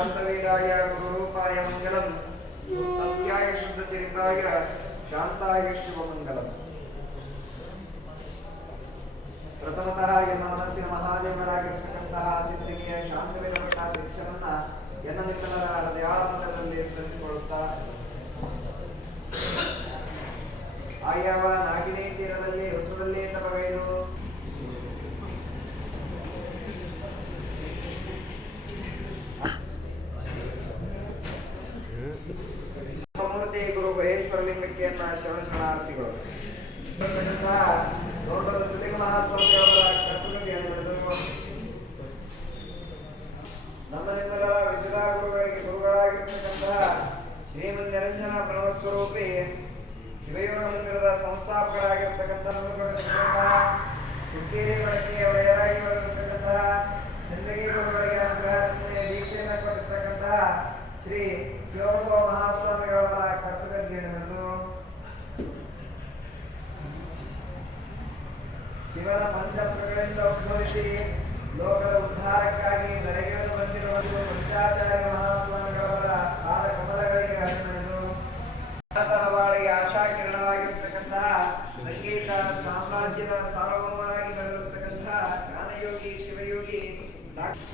ಶಾಂತವೀರಾಯ ಗುರುರೂಪಾಯ ಮಂಗಲಂ. ಸತ್ಯಾಯ ಶುದ್ಧ ಚರಿತಾಯ ಶಾಂತಾಯ ಶಿವಮಂಗಲಂ. ಪ್ರಥಮತಃ ಎನ್ನ ಮನಸ್ಸಿನ ಮಹಾದೇವರಾಗಿರ್ತಕ್ಕಂತಹ ಸಿದ್ಧಗೆಯ ಶಾಂತವೀರ ಮಠ ಶಿಕ್ಷರನ್ನ ಎನ್ನ ನಿಖಲರ ಹೃದಯಾಳಂತರದಲ್ಲಿ ಸ್ಮರಿಸಿಕೊಳ್ಳುತ್ತಾ ಆಯವ ಮೂರ್ತಿ ಗುರು ಮಹೇಶ್ವರ ಲಿಂಗಕ್ಕೆ ಶರಣಾರ್ಥಿಗಳು. ದೊಡ್ಡ ಶ್ರೀ ಮಹಾಸ್ವಾಮಿಯವರ ವಿದ್ಯುತಾ ಗುರುಗಳಿಗೆ ಗುರುಗಳಾಗಿರ್ತಕ್ಕಂತಹ ಶ್ರೀಮನ್ ನಿರಂಜನ ಪ್ರಣವಸ್ವರೂಪಿ ಶಿವಯೋಗ ಮಂದಿರದ ಸಂಸ್ಥಾಪಕರಾಗಿರ್ತಕ್ಕಂತಹ ಹುಕ್ಕೇರಿ ಬಳಕೆ ಒಡೆಯರಾಗಿ ಬರೆದಿರ್ತಕ್ಕಂತಹ ಚಂದ್ರಗಿ ಗುರುಗಳಿಗೆ ಅನುಗ್ರಹ ಕೊಟ್ಟಿರ್ತಕ್ಕಂತಹ ಶ್ರೀ ಶಿವಬಸವ ಮಹಾಸ್ವಾಮಿಗಳವರ ಹಿಡಿದು ಶಿವನ ಪಂಚಪ್ರಗಳಿಂದ ಉದ್ಭವಿಸಿ ಲೋಕದ ಉದ್ಧಾರಕ್ಕಾಗಿ ಧರೆಗಿಳಿದು ಬಂದಿರುವ ಪಂಚಾಚಾರ್ಯ ಮಹಾಸ್ವಾಮಿಗಳವರ ಪಾದ ಕಮಲಗಳಿಗೆ ಅರ್ಪಣೆದು ಭಾರತರವಾಳಿಗೆ ಆಶಾಕಿರಣವಾಗಿರ್ತಕ್ಕಂತಹ ಸಂಗೀತ, ಸಾಮ್ರಾಜ್ಯದ ಸಾರ್ವಭೌಮನಾಗಿ ಬೆಳೆದಿರ್ತಕ್ಕಂತಹ ಗಾನಯೋಗಿ ಶಿವಯೋಗಿ ಡಾಕ್ಟರ್